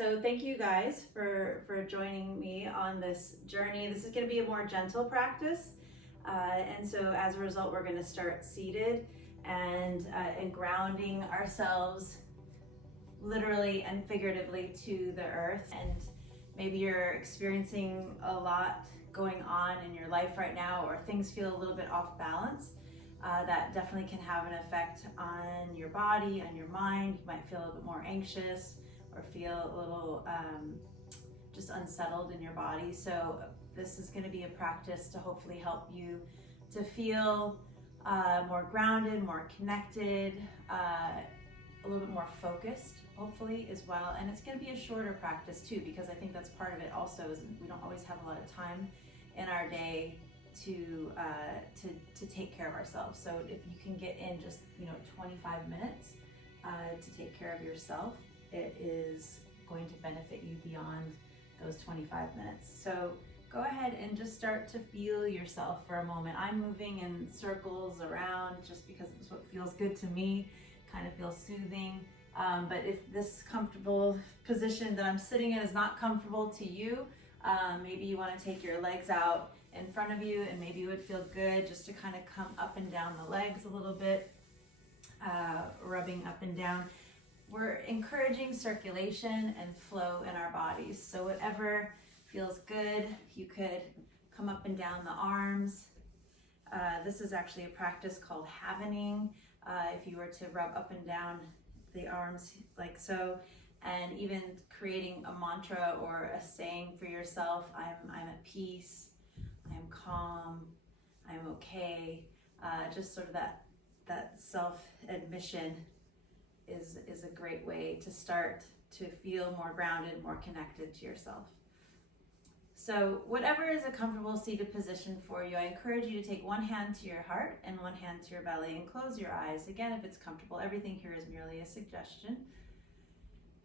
So thank you guys for joining me on this journey. This is going to be a more gentle practice. And so as a result, we're going to start seated and grounding ourselves literally and figuratively to the earth. And maybe you're experiencing a lot going on in your life right now, or things feel a little bit off balance. That definitely can have an effect on your body, on your mind. You might feel a little bit more anxious or feel a little just unsettled in your body. So this is going to be a practice to hopefully help you to feel more grounded, more connected, a little bit more focused, hopefully, as well. And it's going to be a shorter practice too, because I think that's part of it also, is we don't always have a lot of time in our day to take care of ourselves. So if you can get in just 25 minutes to take care of yourself, it is going to benefit you beyond those 25 minutes. So go ahead and just start to feel yourself for a moment. I'm moving in circles around just because it's what feels good to me, kind of feels soothing. But if this comfortable position that I'm sitting in is not comfortable to you, maybe you want to take your legs out in front of you, and maybe it would feel good just to kind of come up and down the legs a little bit, rubbing up and down. We're encouraging circulation and flow in our bodies. So whatever feels good, you could come up and down the arms. This is actually a practice called havening. If you were to rub up and down the arms like so, and even creating a mantra or a saying for yourself. I'm at peace, I'm calm, I'm okay. Just sort of that self-admission is a great way to start to feel more grounded, more connected to yourself. So whatever is a comfortable seated position for you, I encourage you to take one hand to your heart and one hand to your belly and close your eyes. Again, if it's comfortable, everything here is merely a suggestion.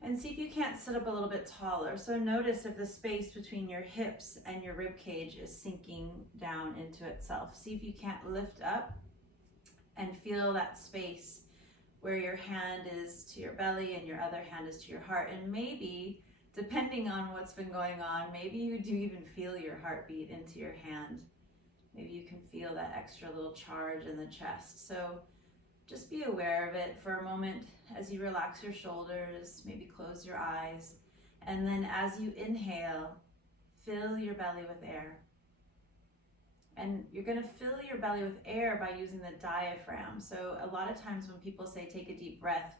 And see if you can't sit up a little bit taller. So notice if the space between your hips and your rib cage is sinking down into itself. See if you can't lift up and feel that space where your hand is to your belly and your other hand is to your heart. And maybe, depending on what's been going on, maybe you do even feel your heartbeat into your hand. Maybe you can feel that extra little charge in the chest. So just be aware of it for a moment as you relax your shoulders, maybe close your eyes. And then as you inhale, fill your belly with air. And you're going to fill your belly with air by using the diaphragm. So a lot of times when people say take a deep breath,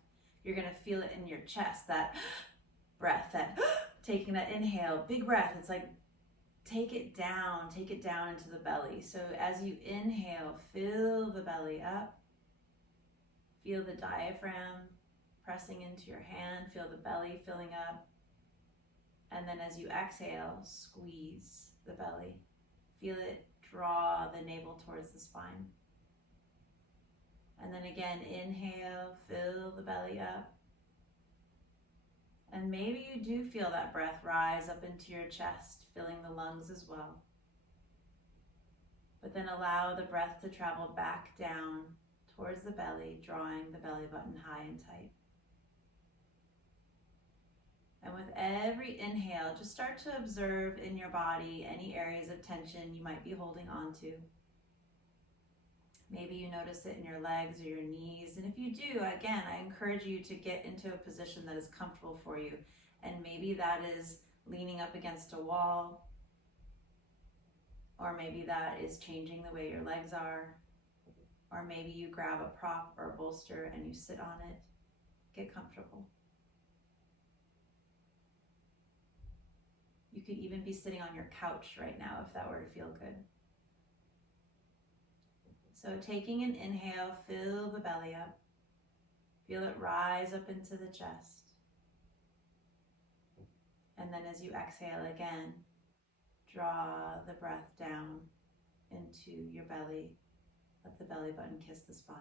you're going to feel it in your chest, that breath, that taking that inhale, big breath. It's like take it down into the belly. So as you inhale, fill the belly up. Feel the diaphragm pressing into your hand, feel the belly filling up. And then as you exhale, squeeze the belly. Feel it draw the navel towards the spine. And then again, inhale, fill the belly up. And maybe you do feel that breath rise up into your chest, filling the lungs as well. But then allow the breath to travel back down towards the belly, drawing the belly button high and tight. And with every inhale, just start to observe in your body any areas of tension you might be holding on to. Maybe you notice it in your legs or your knees. And if you do, again, I encourage you to get into a position that is comfortable for you. And maybe that is leaning up against a wall, or maybe that is changing the way your legs are, or maybe you grab a prop or a bolster and you sit on it. Get comfortable. You could even be sitting on your couch right now if that were to feel good. So taking an inhale, fill the belly up. Feel it rise up into the chest. And then as you exhale again, draw the breath down into your belly. Let the belly button kiss the spine.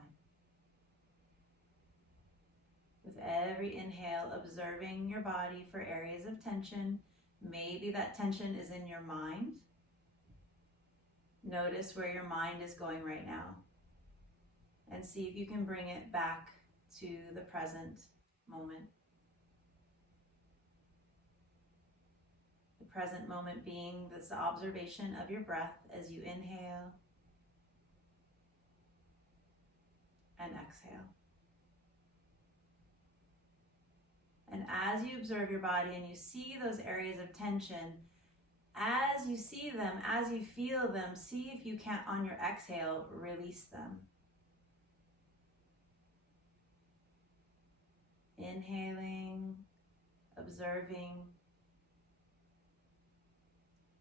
With every inhale, observing your body for areas of tension. Maybe that tension is in your mind. Notice where your mind is going right now. And see if you can bring it back to the present moment. present moment being this observation of your breath as you inhale and exhale. And as you observe your body and you see those areas of tension, as you see them, as you feel them, see if you can, on your exhale, release them. Inhaling, observing,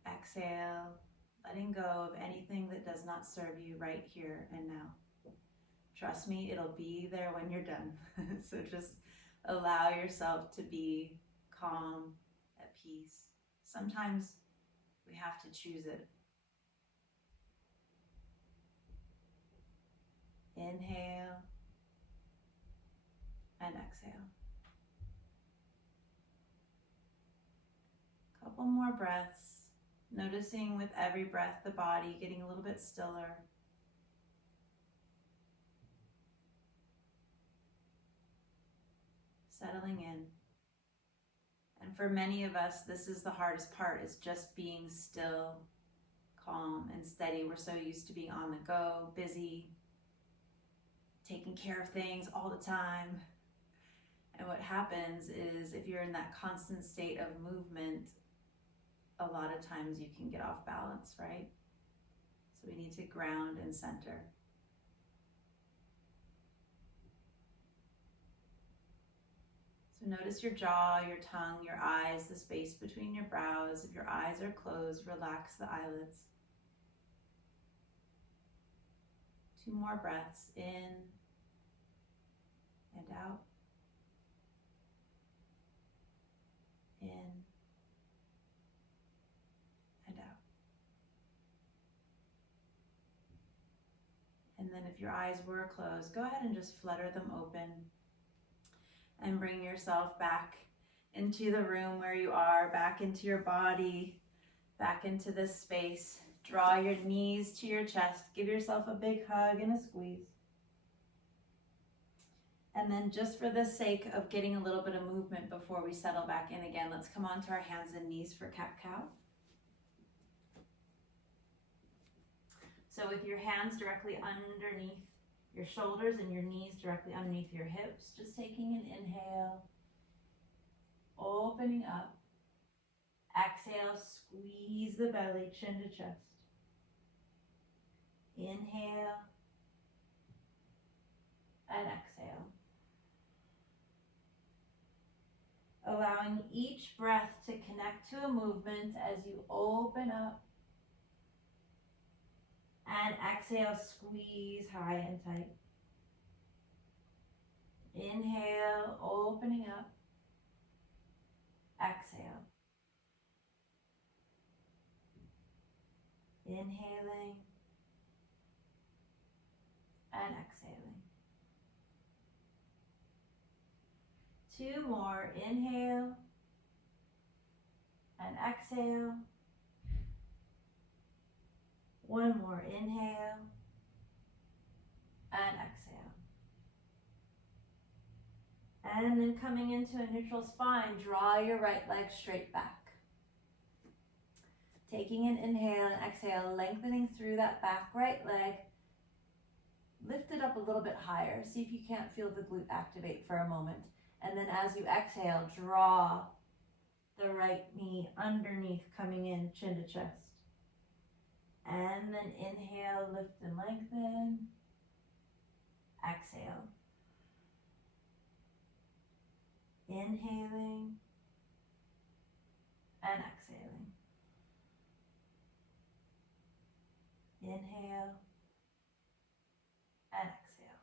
exhale, letting go of anything that does not serve you right here and now. Trust me, it'll be there when you're done. So just allow yourself to be calm, at peace. Sometimes we have to choose it. Inhale and exhale. Couple more breaths, noticing with every breath the body getting a little bit stiller. Settling in. And for many of us, this is the hardest part, is just being still, calm, and steady. We're so used to being on the go, busy, taking care of things all the time. And what happens is if you're in that constant state of movement, a lot of times you can get off balance, right? So we need to ground and center. So notice your jaw, your tongue, your eyes, the space between your brows. If your eyes are closed, relax the eyelids. 2 more breaths, in and out. In and out. And then if your eyes were closed, go ahead and just flutter them open and bring yourself back into the room where you are, back into your body, back into this space. Draw your knees to your chest. Give yourself a big hug and a squeeze. And then just for the sake of getting a little bit of movement before we settle back in again, let's come onto our hands and knees for cat-cow. So with your hands directly underneath your shoulders and your knees directly underneath your hips, just taking an inhale, opening up. Exhale, squeeze the belly, chin to chest. Inhale and exhale. Allowing each breath to connect to a movement as you open up. And exhale, squeeze high and tight. Inhale, opening up. Exhale. Inhaling and exhaling. 2 more, inhale and exhale. 1 more, inhale and exhale. And then coming into a neutral spine, draw your right leg straight back. Taking an inhale and exhale, lengthening through that back right leg. Lift it up a little bit higher. See if you can't feel the glute activate for a moment. And then as you exhale, draw the right knee underneath, coming in, chin to chest. And then inhale, lift and lengthen. Exhale. Inhaling and exhaling. Inhale and exhale.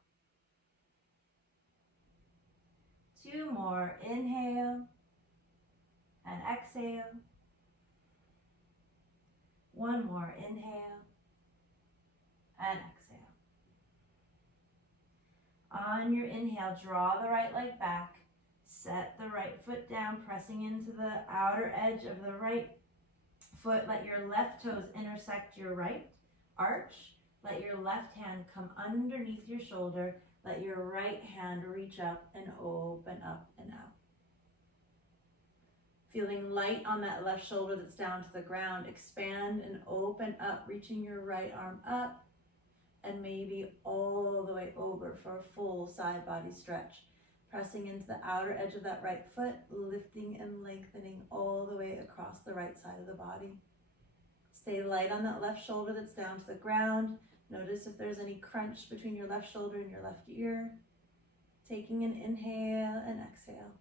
2 more, inhale and exhale. 1 more, inhale and exhale. On your inhale, draw the right leg back. Set the right foot down, pressing into the outer edge of the right foot. Let your left toes intersect your right arch. Let your left hand come underneath your shoulder. Let your right hand reach up and open up and out. Feeling light on that left shoulder that's down to the ground. Expand and open up, reaching your right arm up and maybe all the way over for a full side body stretch. Pressing into the outer edge of that right foot, lifting and lengthening all the way across the right side of the body. Stay light on that left shoulder that's down to the ground. Notice if there's any crunch between your left shoulder and your left ear. Taking an inhale and exhale.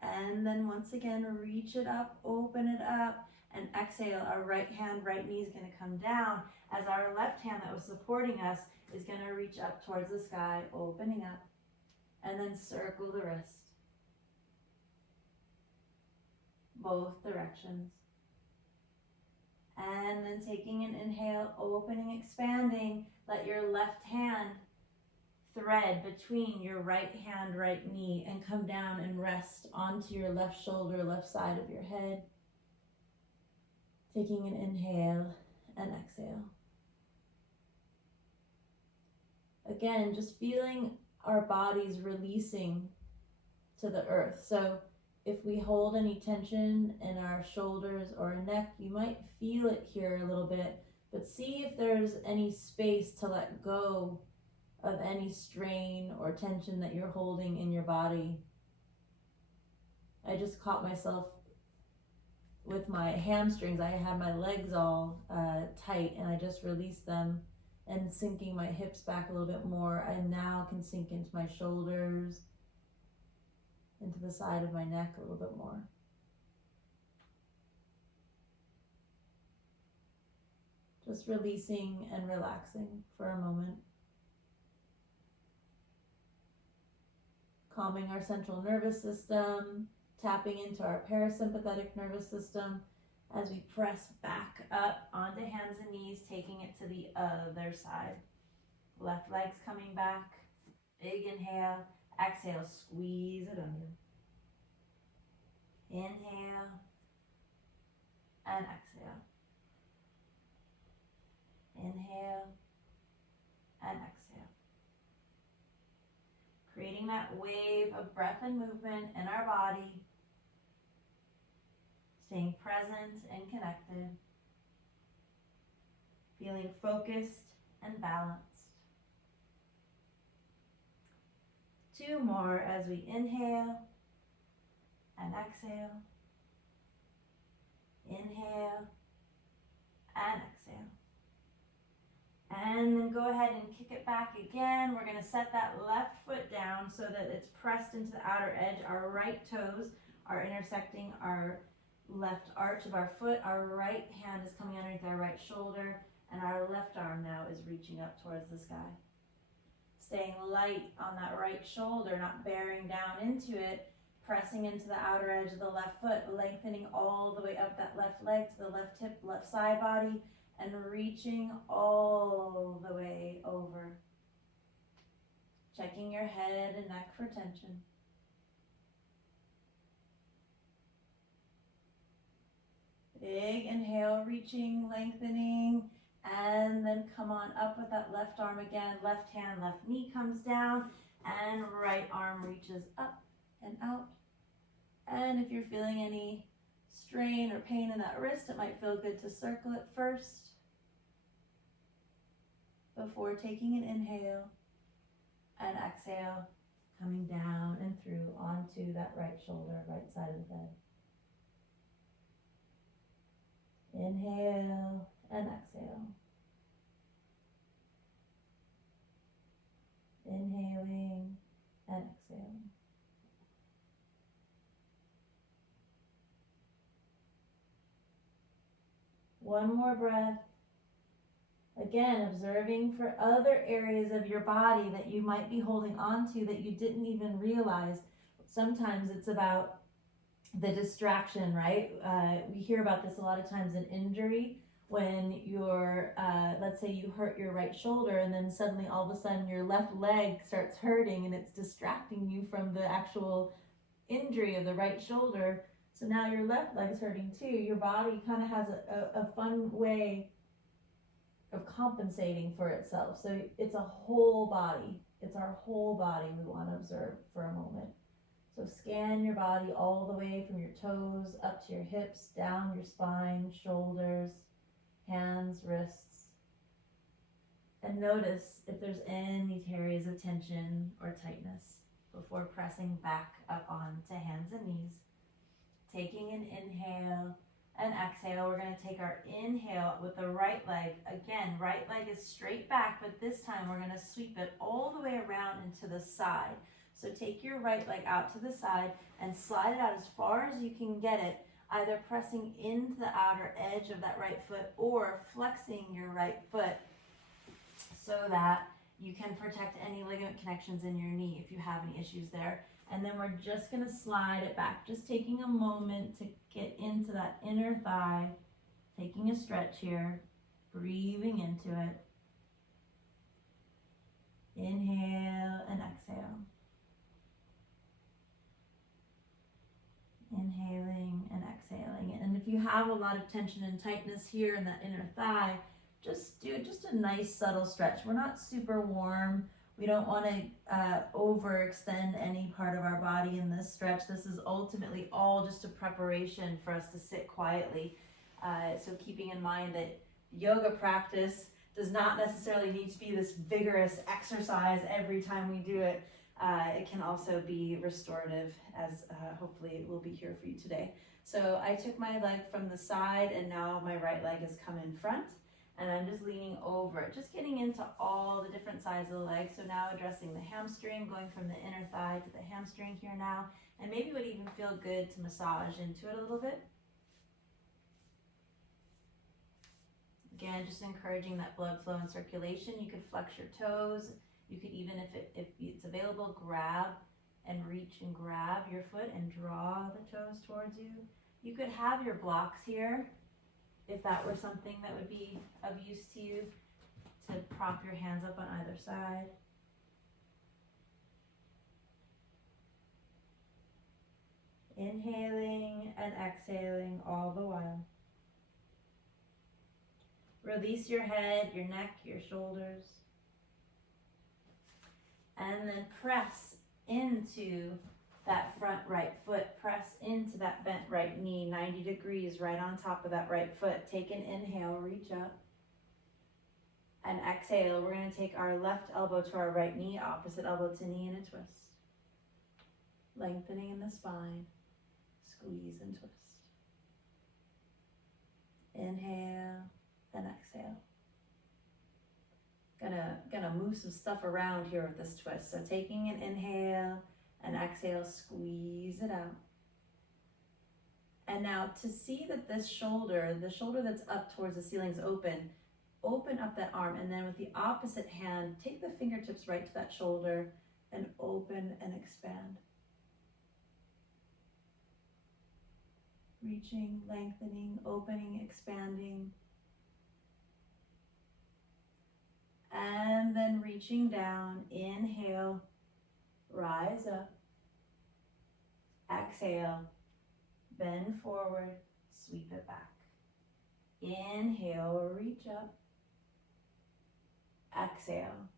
And then once again, reach it up, open it up, and exhale. Our right hand, right knee is going to come down as our left hand that was supporting us is going to reach up towards the sky, opening up, and then circle the wrist. Both directions. And then taking an inhale, opening, expanding, let your left hand thread between your right hand, right knee, and come down and rest onto your left shoulder, left side of your head. Taking an inhale and exhale. Again, just feeling our bodies releasing to the earth. So if we hold any tension in our shoulders or neck, you might feel it here a little bit, but see if there's any space to let go of any strain or tension that you're holding in your body. I just caught myself with my hamstrings. I had my legs all tight and I just released them and sinking my hips back a little bit more. I now can sink into my shoulders, into the side of my neck a little bit more. Just releasing and relaxing for a moment. Calming our central nervous system, tapping into our parasympathetic nervous system as we press back up onto hands and knees, taking it to the other side. Left leg's coming back. Big inhale. Exhale, squeeze it under. Inhale and exhale. Inhale and exhale. Creating that wave of breath and movement in our body. Staying present and connected. Feeling focused and balanced. 2 more as we inhale and exhale. Inhale and exhale. And then go ahead and kick it back again. We're going to set that left foot down so that it's pressed into the outer edge. Our right toes are intersecting our left arch of our foot. Our right hand is coming underneath our right shoulder, and our left arm now is reaching up towards the sky. Staying light on that right shoulder, not bearing down into it, pressing into the outer edge of the left foot, lengthening all the way up that left leg to the left hip, left side body, and reaching all the way over. Checking your head and neck for tension. Big inhale, reaching, lengthening, and then come on up with that left arm again. Left hand, left knee comes down, and right arm reaches up and out. And if you're feeling any strain or pain in that wrist, it might feel good to circle it first before taking an inhale and exhale, coming down and through onto that right shoulder, right side of the head. Inhale and exhale. Inhaling and exhaling. One more breath. Again, observing for other areas of your body that you might be holding on to that you didn't even realize. Sometimes it's about the distraction, right? We hear about this a lot of times in injury when you're, let's say you hurt your right shoulder and then suddenly all of a sudden your left leg starts hurting and it's distracting you from the actual injury of the right shoulder. So now your left leg's hurting too. Your body kind of has a fun way of compensating for itself. So it's a whole body. It's our whole body we want to observe for a moment. So scan your body all the way from your toes up to your hips, down your spine, shoulders, hands, wrists. And notice if there's any areas of tension or tightness before pressing back up onto hands and knees. Taking an inhale and exhale. We're going to take our inhale with the right leg. Again, right leg is straight back, but this time we're going to sweep it all the way around and to the side. So take your right leg out to the side and slide it out as far as you can get it, either pressing into the outer edge of that right foot or flexing your right foot so that you can protect any ligament connections in your knee if you have any issues there. And then we're just going to slide it back, just taking a moment to get into that inner thigh, taking a stretch here, breathing into it. Inhale and exhale. Inhaling and exhaling. And if you have a lot of tension and tightness here in that inner thigh, just do just a nice subtle stretch. We're not super warm. We don't want to overextend any part of our body in this stretch. This is ultimately all just a preparation for us to sit quietly. So keeping in mind that yoga practice does not necessarily need to be this vigorous exercise every time we do it. It can also be restorative, as hopefully it will be here for you today. So I took my leg from the side and now my right leg has come in front. And I'm just leaning over it, just getting into all the different sides of the leg. So now addressing the hamstring, going from the inner thigh to the hamstring here now. And maybe it would even feel good to massage into it a little bit. Again, just encouraging that blood flow and circulation. You could flex your toes. You could even, if it's available, grab and reach and grab your foot and draw the toes towards you. You could have your blocks here, if that were something that would be of use to you, to prop your hands up on either side. Inhaling and exhaling all the while. Release your head, your neck, your shoulders. And then press into that front right foot, press into that bent right knee, 90 degrees right on top of that right foot. Take an inhale, reach up. And exhale, we're going to take our left elbow to our right knee, opposite elbow to knee, and a twist. Lengthening in the spine, squeeze and twist. Inhale and exhale. Gonna move some stuff around here with this twist. So taking an inhale, and exhale, squeeze it out. And now to see that this shoulder, the shoulder that's up towards the ceiling is open up that arm. And then with the opposite hand, take the fingertips right to that shoulder and open and expand. Reaching, lengthening, opening, expanding. And then reaching down, inhale, rise up. Exhale, bend forward, sweep it back. Inhale, reach up. Exhale.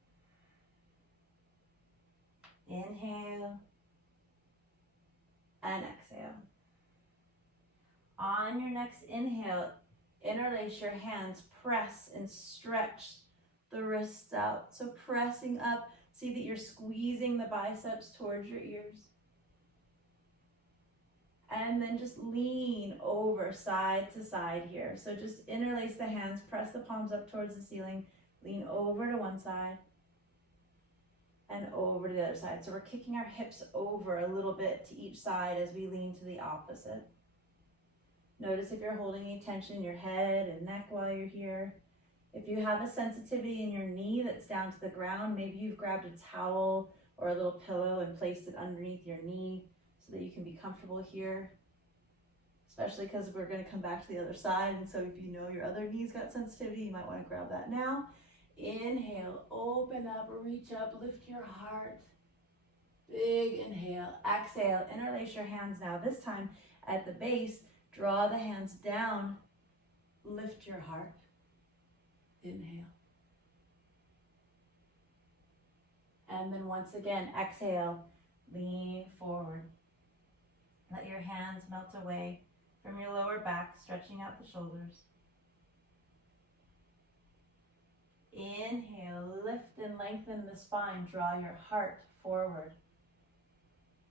Inhale and exhale. On your next inhale, interlace your hands, press and stretch the wrists out. So pressing up, see that you're squeezing the biceps towards your ears. And then just lean over side to side here. So just interlace the hands, press the palms up towards the ceiling, lean over to one side and over to the other side. So we're kicking our hips over a little bit to each side as we lean to the opposite. Notice if you're holding any tension in your head and neck while you're here. If you have a sensitivity in your knee that's down to the ground, maybe you've grabbed a towel or a little pillow and placed it underneath your knee so that you can be comfortable here, especially because we're going to come back to the other side. And so if you know your other knee's got sensitivity, you might want to grab that now. Inhale, open up, reach up, lift your heart. Big inhale. Exhale, interlace your hands now. This time at the base, draw the hands down, lift your heart. Inhale. And then once again, exhale, lean forward. Let your hands melt away from your lower back, stretching out the shoulders. Inhale, lift and lengthen the spine. Draw your heart forward.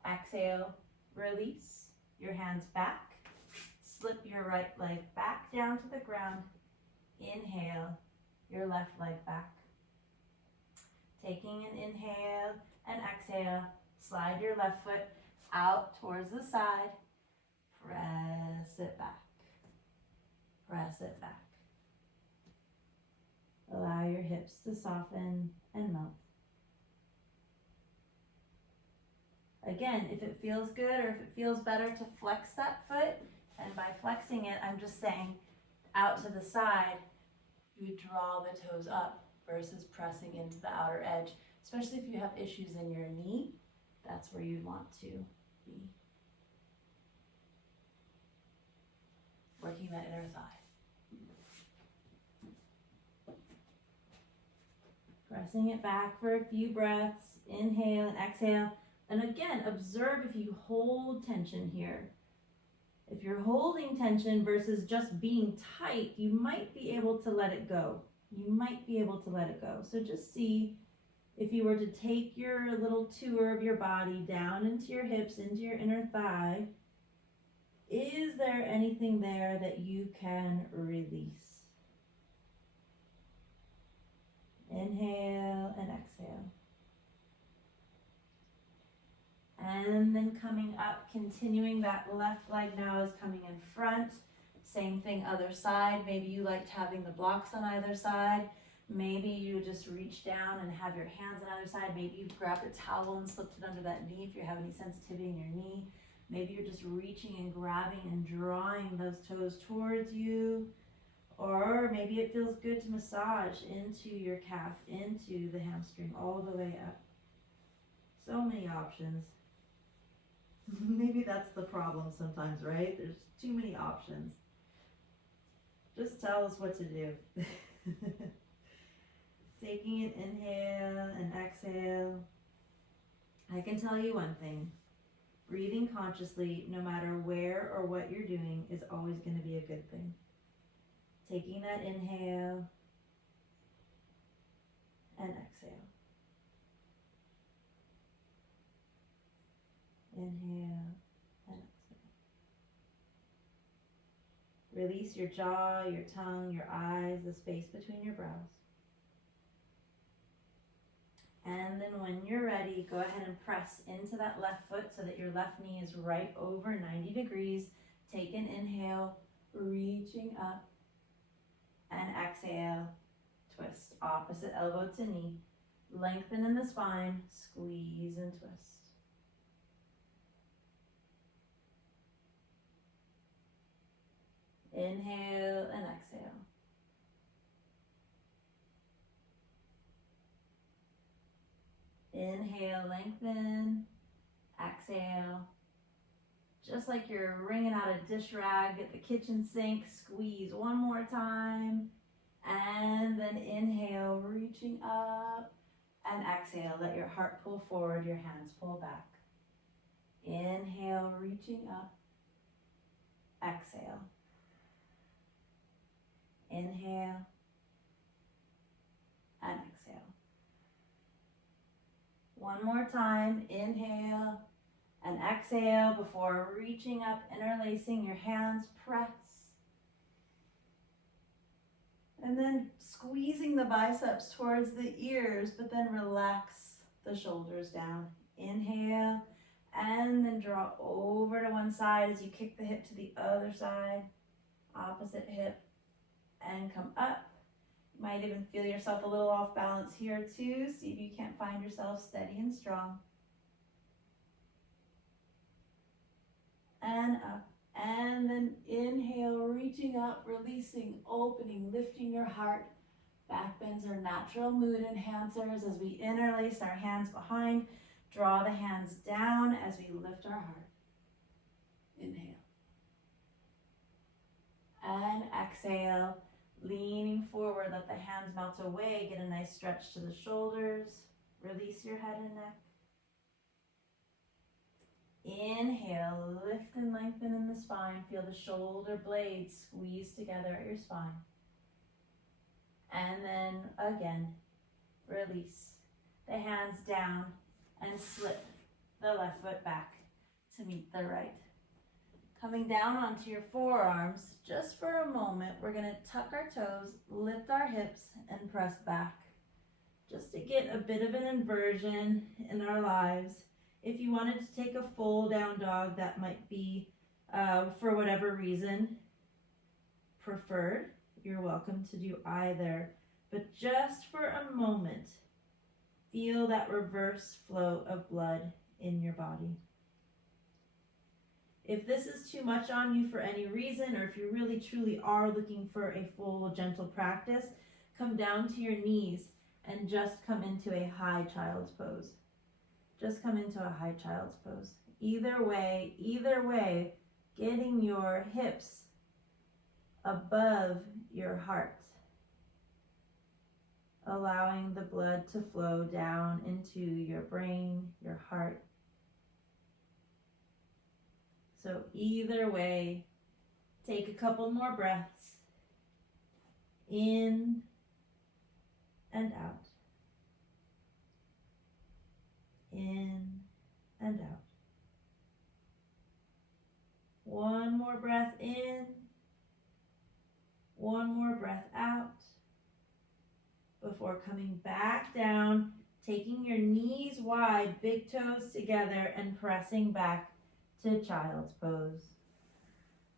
Exhale, release your hands back. Slip your right leg back down to the ground. Inhale, your left leg back. Taking an inhale and exhale, slide your left foot out towards the side. Press it back. Press it back. Allow your hips to soften and melt. Again, if it feels good or if it feels better to flex that foot, and by flexing it, I'm just saying out to the side, you draw the toes up versus pressing into the outer edge, especially if you have issues in your knee. That's where you'd want to be. Working that inner thigh. Pressing it back for a few breaths. Inhale and exhale. And again, observe if you hold tension here. If you're holding tension versus just being tight, you might be able to let it go. You might be able to let it go. So just see if you were to take your little tour of your body down into your hips, into your inner thigh, is there anything there that you can release? Inhale and exhale. And then coming up, continuing that left leg now is coming in front. Same thing, other side. Maybe you liked having the blocks on either side. Maybe you just reach down and have your hands on either side. Maybe you've grabbed a towel and slipped it under that knee if you have any sensitivity in your knee. Maybe you're just reaching and grabbing and drawing those toes towards you. Or maybe it feels good to massage into your calf, into the hamstring, all the way up. So many options. Maybe that's the problem sometimes, right? There's too many options. Just tell us what to do. Taking an inhale and exhale. I can tell you one thing. Breathing consciously, no matter where or what you're doing, is always going to be a good thing. Taking that inhale and exhale. Inhale and exhale. Release your jaw, your tongue, your eyes, the space between your brows. And then when you're ready, go ahead and press into that left foot so that your left knee is right over 90 degrees. Take an inhale, reaching up, and exhale, twist. Opposite elbow to knee. Lengthen in the spine, squeeze and twist. Inhale and exhale. Inhale, lengthen. Exhale. Just like you're wringing out a dish rag at the kitchen sink, squeeze one more time. And then inhale, reaching up. And exhale, let your heart pull forward, your hands pull back. Inhale, reaching up. Exhale. Inhale and exhale. One more time, inhale and exhale before reaching up, interlacing your hands, press. And then squeezing the biceps towards the ears, but then relax the shoulders down. Inhale and then draw over to one side as you kick the hip to the other side, opposite hip. And come up. You might even feel yourself a little off balance here too. See if you can't find yourself steady and strong. And up. And then inhale, reaching up, releasing, opening, lifting your heart. Back bends are natural mood enhancers as we interlace our hands behind. Draw the hands down as we lift our heart. Inhale. And exhale. Leaning forward, let the hands melt away. Get a nice stretch to the shoulders. Release your head and neck. Inhale, lift and lengthen in the spine. Feel the shoulder blades squeeze together at your spine. And then again, release the hands down and slip the left foot back to meet the right. Coming down onto your forearms, just for a moment, we're gonna tuck our toes, lift our hips, and press back. Just to get a bit of an inversion in our lives. If you wanted to take a full down dog, that might be, for whatever reason, preferred. You're welcome to do either. But just for a moment, feel that reverse flow of blood in your body. If this is too much on you for any reason, or if you really truly are looking for a full gentle practice, come down to your knees and just come into a high child's pose. Just come into a high child's pose. Either way, getting your hips above your heart, allowing the blood to flow down into your brain, your heart. So either way, take a couple more breaths in and out. In and out. One more breath in, one more breath out, before coming back down, taking your knees wide, big toes together, and pressing back to child's pose.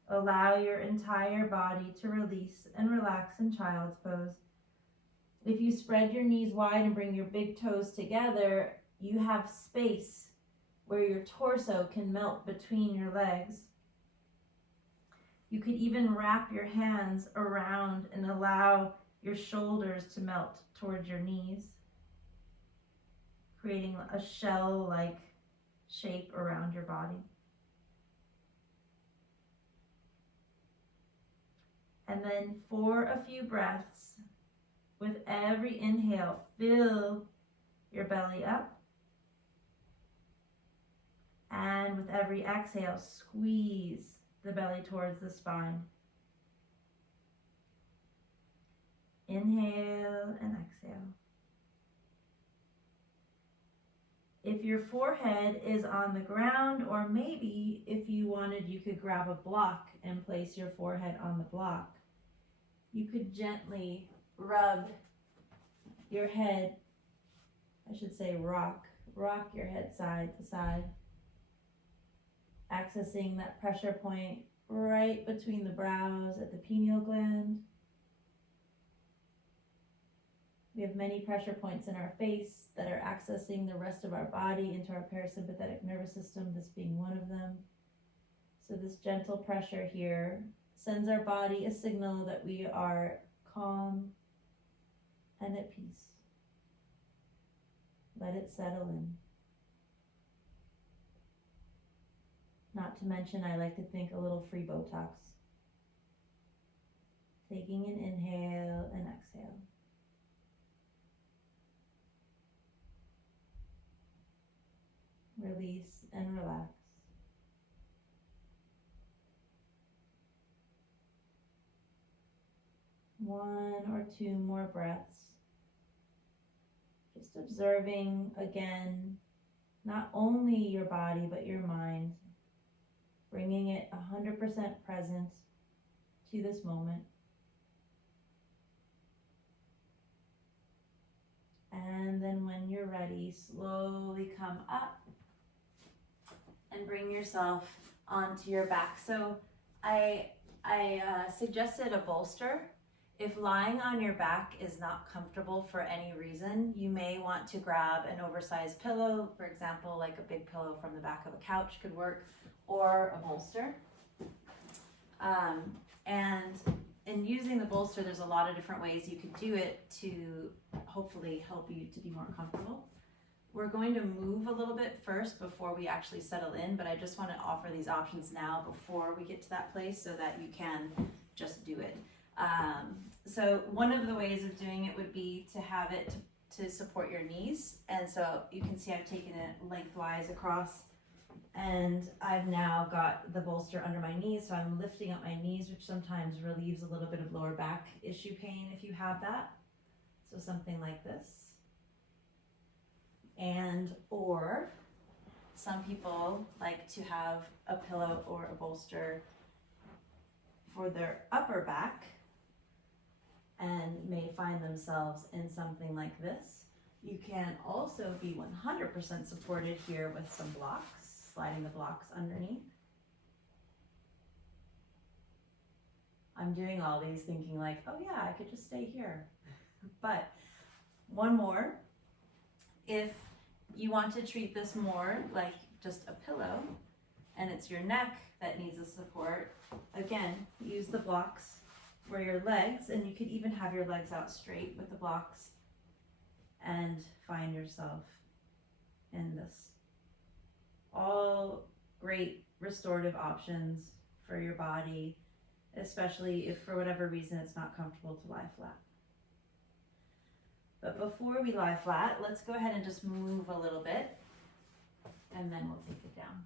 Allow your entire body to release and relax in child's pose. If you spread your knees wide and bring your big toes together, you have space where your torso can melt between your legs. You could even wrap your hands around and allow your shoulders to melt towards your knees, creating a shell-like shape around your body. And then for a few breaths, with every inhale, fill your belly up. And with every exhale, squeeze the belly towards the spine. Inhale and exhale. If your forehead is on the ground, or maybe if you wanted, you could grab a block and place your forehead on the block. You could gently rub your head, rock your head side to side, accessing that pressure point right between the brows at the pineal gland. We have many pressure points in our face that are accessing the rest of our body into our parasympathetic nervous system, this being one of them. So this gentle pressure here sends our body a signal that we are calm and at peace. Let it settle in. Not to mention, I like to think a little free Botox. Taking an inhale and exhale. Release and relax. One or two more breaths. Just observing again, not only your body, but your mind. Bringing it 100% present to this moment. And then when you're ready, slowly come up and bring yourself onto your back. So I suggested a bolster. If lying on your back is not comfortable for any reason, you may want to grab an oversized pillow, for example, like a big pillow from the back of a couch could work, or a bolster. And in using the bolster, there's a lot of different ways you could do it to hopefully help you to be more comfortable. We're going to move a little bit first before we actually settle in, but I just want to offer these options now before we get to that place so that you can just do it. So one of the ways of doing it would be to have it to support your knees. And so you can see I've taken it lengthwise across And I've now got the bolster under my knees, so I'm lifting up my knees, which sometimes relieves a little bit of lower back issue pain if you have that. So something like this. And or some people like to have a pillow or a bolster for their upper back and may find themselves in something like this. You can also be 100% supported here with some blocks, sliding the blocks underneath. I'm doing all these thinking like, oh yeah, I could just stay here. But one more, if you want to treat this more like just a pillow and it's your neck that needs a support, again, use the blocks for your legs, and you could even have your legs out straight with the blocks and find yourself in this. All great restorative options for your body, especially if for whatever reason it's not comfortable to lie flat. But before we lie flat, let's go ahead and just move a little bit, and then we'll take it down.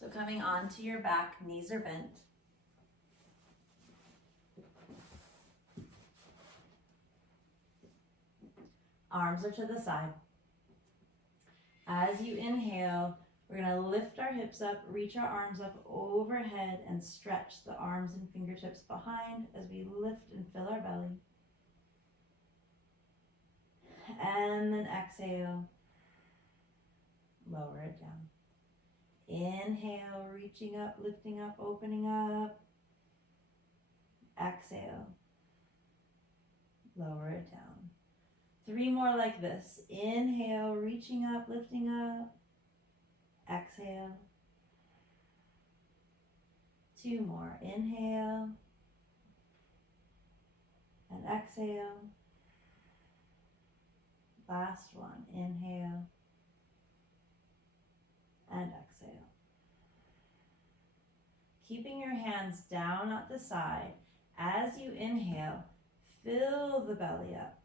So coming onto your back, knees are bent. Arms are to the side. As you inhale, we're going to lift our hips up, reach our arms up overhead, and stretch the arms and fingertips behind as we lift and fill our belly. And then exhale, lower it down. Inhale, reaching up, lifting up, opening up. Exhale, lower it down. 3 more like this. Inhale, reaching up, lifting up. Exhale. 2 more. Inhale and exhale. Last one. Inhale and exhale. Keeping your hands down at the side. As you inhale, fill the belly up.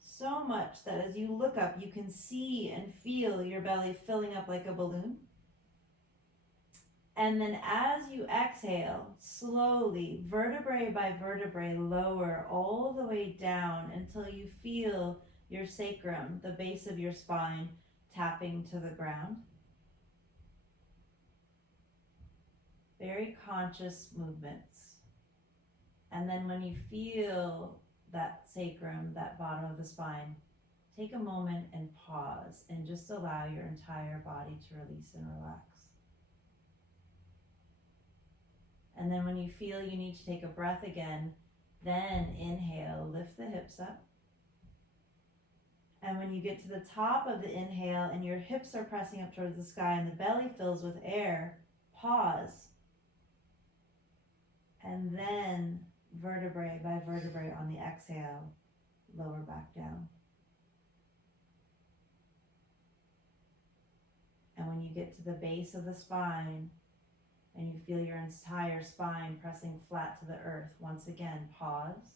So much that as you look up, you can see and feel your belly filling up like a balloon. And then as you exhale, slowly, vertebrae by vertebrae, lower all the way down until you feel your sacrum, the base of your spine, tapping to the ground. Very conscious movements. And then when you feel that sacrum, that bottom of the spine, take a moment and pause and just allow your entire body to release and relax. And then when you feel you need to take a breath again, then inhale, lift the hips up. And when you get to the top of the inhale and your hips are pressing up towards the sky and the belly fills with air, pause. And then vertebrae by vertebrae on the exhale, lower back down. And when you get to the base of the spine and you feel your entire spine pressing flat to the earth, once again, pause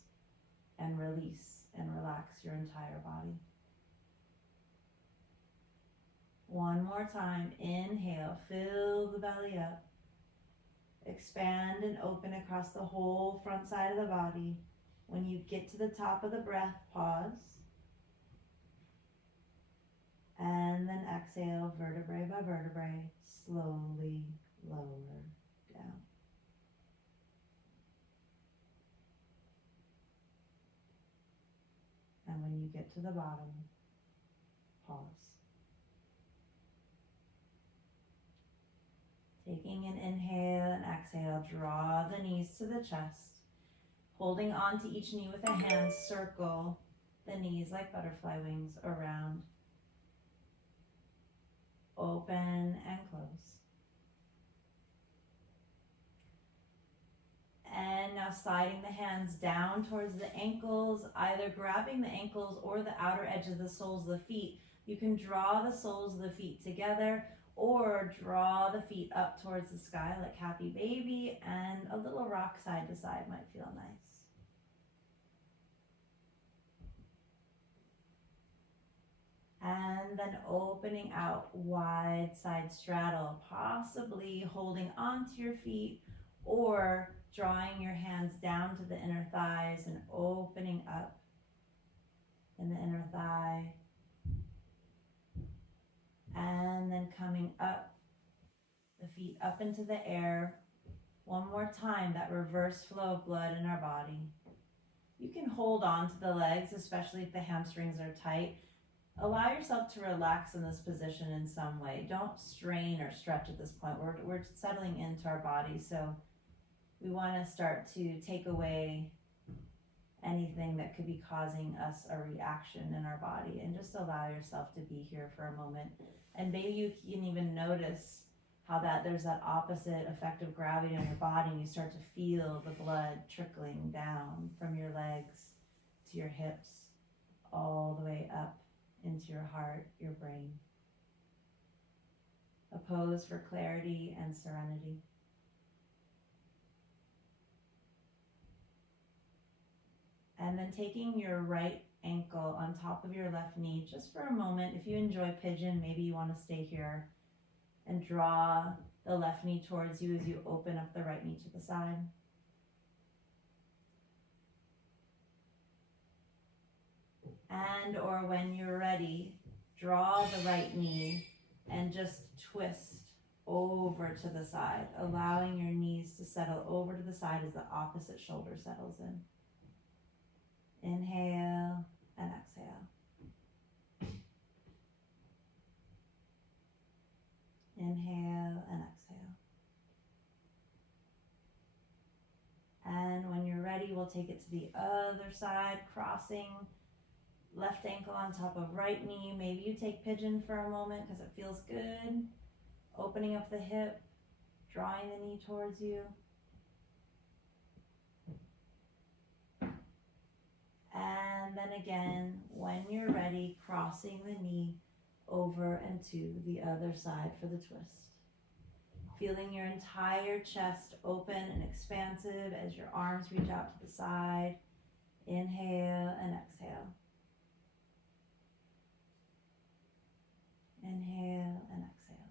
and release and relax your entire body. One more time, inhale, fill the belly up. Expand and open across the whole front side of the body. When you get to the top of the breath, pause. And then exhale, vertebrae by vertebrae, slowly lower down. And when you get to the bottom, pause. Taking an inhale and exhale, draw the knees to the chest. Holding on to each knee with a hand, circle the knees like butterfly wings around. Open and close. And now sliding the hands down towards the ankles, either grabbing the ankles or the outer edge of the soles of the feet. You can draw the soles of the feet together or draw the feet up towards the sky like happy baby, and a little rock side to side might feel nice. And then opening out, wide side straddle, possibly holding onto your feet or drawing your hands down to the inner thighs and opening up in the inner thigh. And then coming up, the feet up into the air. One more time, that reverse flow of blood in our body. You can hold on to the legs, especially if the hamstrings are tight. Allow yourself to relax in this position in some way. Don't strain or stretch at this point. We're settling into our body, so we want to start to take away anything that could be causing us a reaction in our body, and just allow yourself to be here for a moment. And maybe you can even notice how there's that opposite effect of gravity on your body, and you start to feel the blood trickling down from your legs to your hips, all the way up into your heart, your brain. A pose for clarity and serenity. And then taking your right ankle on top of your left knee just for a moment. If you enjoy pigeon, maybe you want to stay here and draw the left knee towards you as you open up the right knee to the side. And or when you're ready, draw the right knee and just twist over to the side, allowing your knees to settle over to the side as the opposite shoulder settles in. Inhale and exhale. Inhale and exhale. And when you're ready, we'll take it to the other side, crossing left ankle on top of right knee. Maybe you take pigeon for a moment because it feels good. Opening up the hip, drawing the knee towards you. And then again, when you're ready, crossing the knee over and to the other side for the twist. Feeling your entire chest open and expansive as your arms reach out to the side. Inhale and exhale. Inhale and exhale.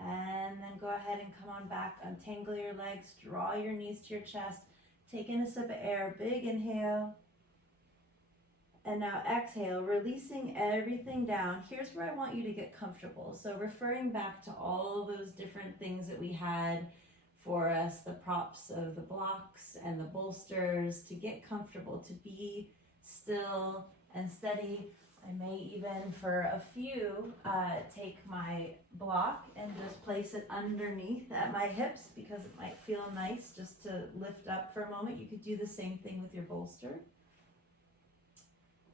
And then go ahead and come on back, untangle your legs, draw your knees to your chest, take in a sip of air, big inhale. And now exhale, releasing everything down. Here's where I want you to get comfortable. So referring back to all those different things that we had for us, the props of the blocks and the bolsters, to get comfortable, to be still and steady. I may even, for a few, take my block and just place it underneath at my hips because it might feel nice just to lift up for a moment. You could do the same thing with your bolster.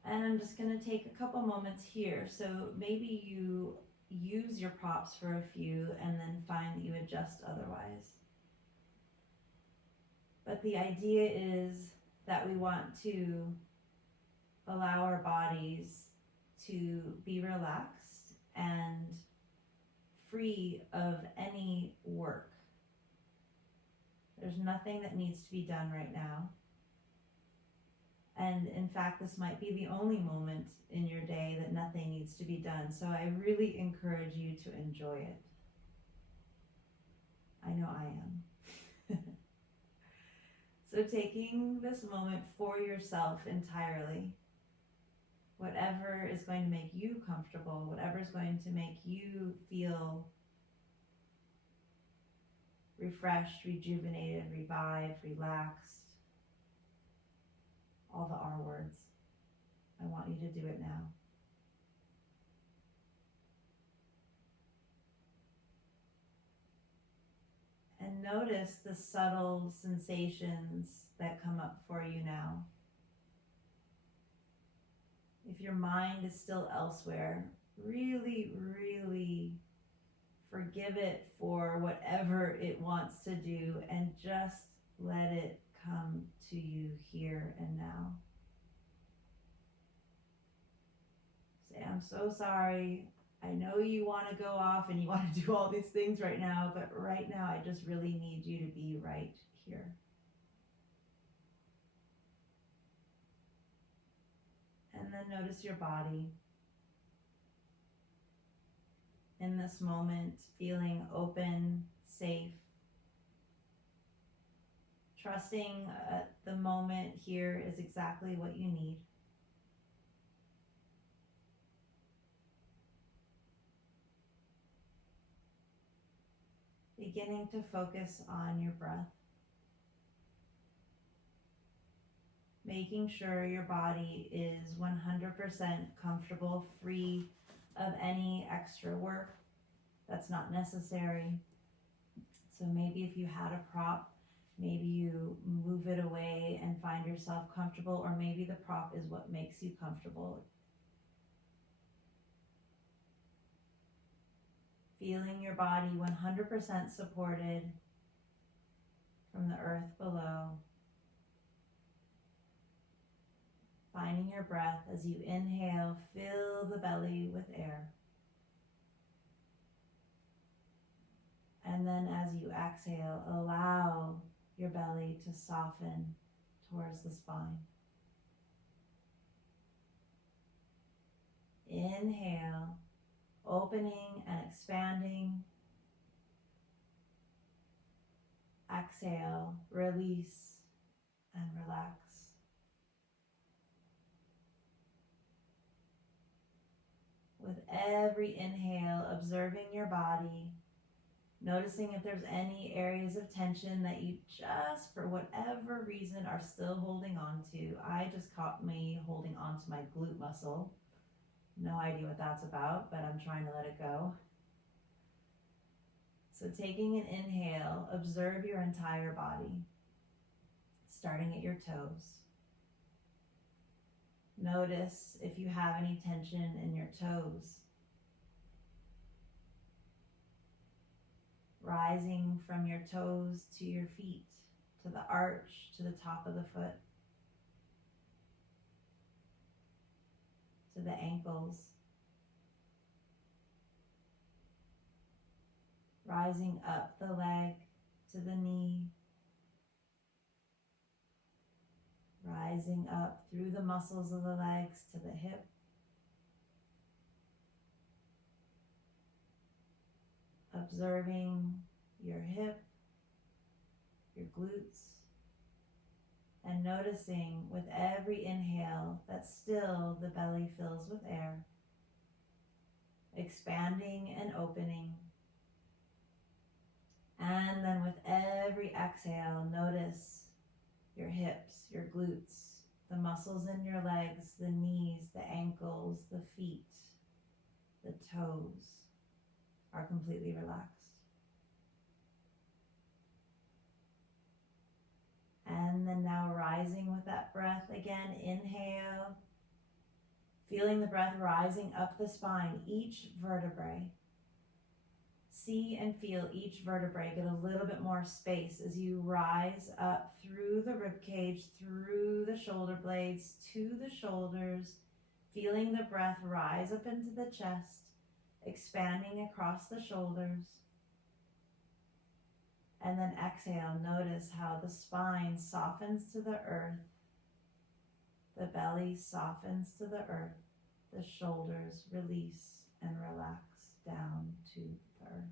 And I'm just going to take a couple moments here. So maybe you use your props for a few and then find that you adjust otherwise. But the idea is that we want to allow our bodies to be relaxed and free of any work. There's nothing that needs to be done right now. And in fact, this might be the only moment in your day that nothing needs to be done. So I really encourage you to enjoy it. I know I am. So taking this moment for yourself entirely, whatever is going to make you comfortable, whatever is going to make you feel refreshed, rejuvenated, revived, relaxed, all the R words. I want you to do it now. And notice the subtle sensations that come up for you now. If your mind is still elsewhere, really, really forgive it for whatever it wants to do and just let it come to you here and now. Say, I'm so sorry. I know you want to go off and you want to do all these things right now, but right now I just really need you to be right here. And then notice your body in this moment, feeling open, safe, trusting the moment here is exactly what you need. Beginning to focus on your breath. Making sure your body is 100% comfortable, free of any extra work that's not necessary. So maybe if you had a prop, maybe you move it away and find yourself comfortable, or maybe the prop is what makes you comfortable. Feeling your body 100% supported from the earth below. Finding your breath as you inhale, fill the belly with air. And then as you exhale, allow your belly to soften towards the spine. Inhale, opening and expanding. Exhale, release and relax. With every inhale, observing your body, noticing if there's any areas of tension that you just, for whatever reason, are still holding on to. I just caught me holding on to my glute muscle. No idea what that's about, but I'm trying to let it go. So taking an inhale, observe your entire body, starting at your toes. Notice if you have any tension in your toes. Rising from your toes to your feet, to the arch, to the top of the foot, to the ankles. Rising up the leg to the knee. Rising up through the muscles of the legs to the hip. Observing your hip, your glutes, and noticing with every inhale that still the belly fills with air, expanding and opening. And then with every exhale, notice your hips, your glutes, the muscles in your legs, the knees, the ankles, the feet, the toes are completely relaxed. And then now rising with that breath again, inhale, feeling the breath rising up the spine, each vertebrae. See and feel each vertebrae get a little bit more space as you rise up through the rib cage, through the shoulder blades, to the shoulders, feeling the breath rise up into the chest, expanding across the shoulders. And then exhale, notice how the spine softens to the earth, the belly softens to the earth, the shoulders release and relax down to the earth.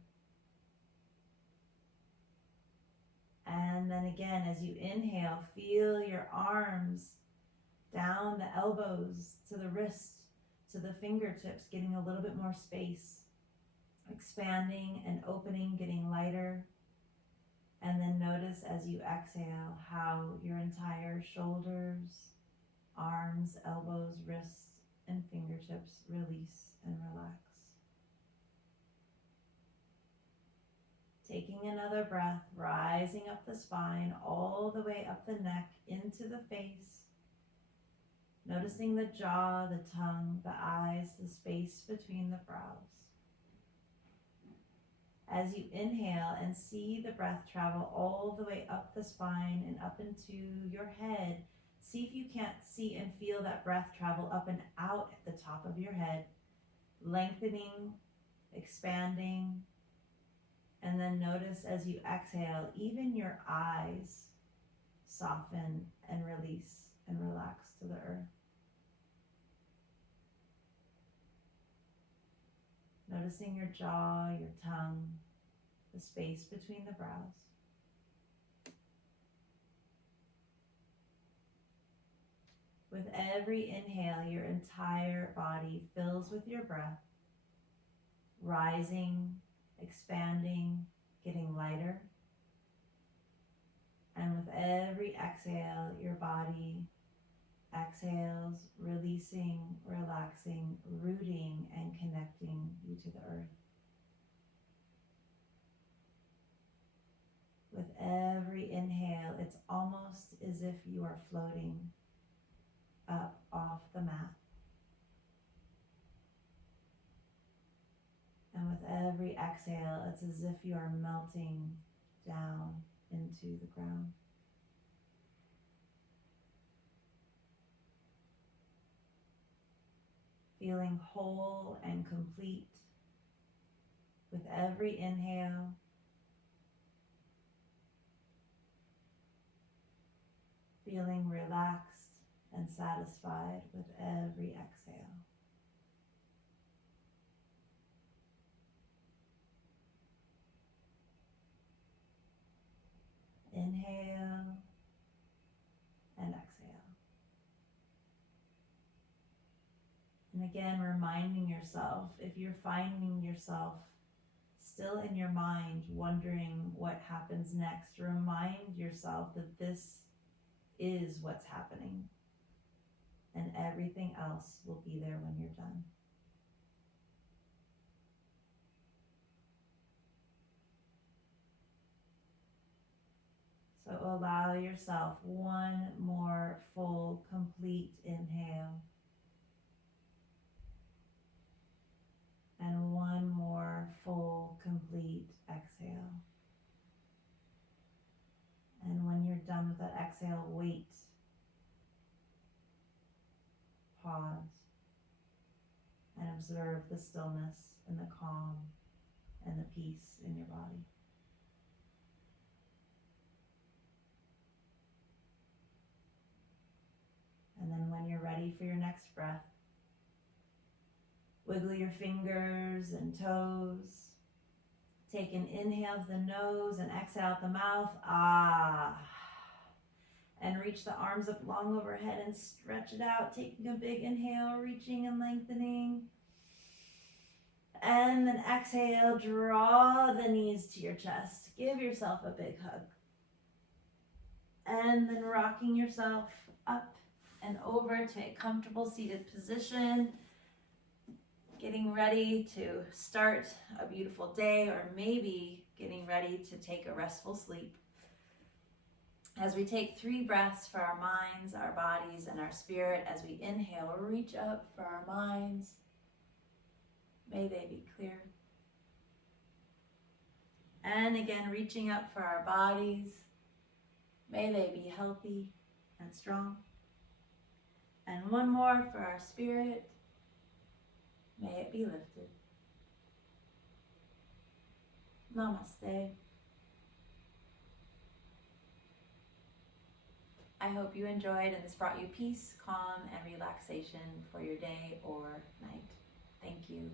And then again, as you inhale, feel your arms down the elbows to the wrists, to the fingertips, getting a little bit more space, expanding and opening, getting lighter. And then notice as you exhale how your entire shoulders, arms, elbows, wrists, and fingertips release and relax. Taking another breath, rising up the spine, all the way up the neck, into the face. Noticing the jaw, the tongue, the eyes, the space between the brows. As you inhale and see the breath travel all the way up the spine and up into your head, see if you can't see and feel that breath travel up and out at the top of your head, lengthening, expanding, and then notice as you exhale, even your eyes soften and release and relax to the earth. noticing your jaw, your tongue, the space between the brows. With every inhale, your entire body fills with your breath, rising, expanding, getting lighter. And with every exhale, your body exhales, releasing, relaxing, rooting, and connecting you to the earth. With every inhale, it's almost as if you are floating up off the mat. And with every exhale, it's as if you are melting down into the ground. Feeling whole and complete with every inhale. Feeling relaxed and satisfied with every exhale. Inhale and exhale. And again, reminding yourself, if you're finding yourself still in your mind wondering what happens next, remind yourself that this is what's happening, and everything else will be there when you're done. So allow yourself one more full, complete inhale, and one more full, complete exhale. And when you're done with that exhale, wait. Pause and observe the stillness and the calm and the peace in your body. And then when you're ready for your next breath, wiggle your fingers and toes. Take an inhale to the nose and exhale out the mouth. Ah. And reach the arms up long overhead and stretch it out. Taking a big inhale, reaching and lengthening. And then exhale, draw the knees to your chest. Give yourself a big hug. And then rocking yourself up and over to a comfortable seated position. Getting ready to start a beautiful day, or maybe getting ready to take a restful sleep. As we take 3 breaths for our minds, our bodies, and our spirit, as we inhale, reach up for our minds. May they be clear. And again, reaching up for our bodies. May they be healthy and strong. And one more for our spirit. May it be lifted. Namaste. I hope you enjoyed and this brought you peace, calm, and relaxation for your day or night. Thank you.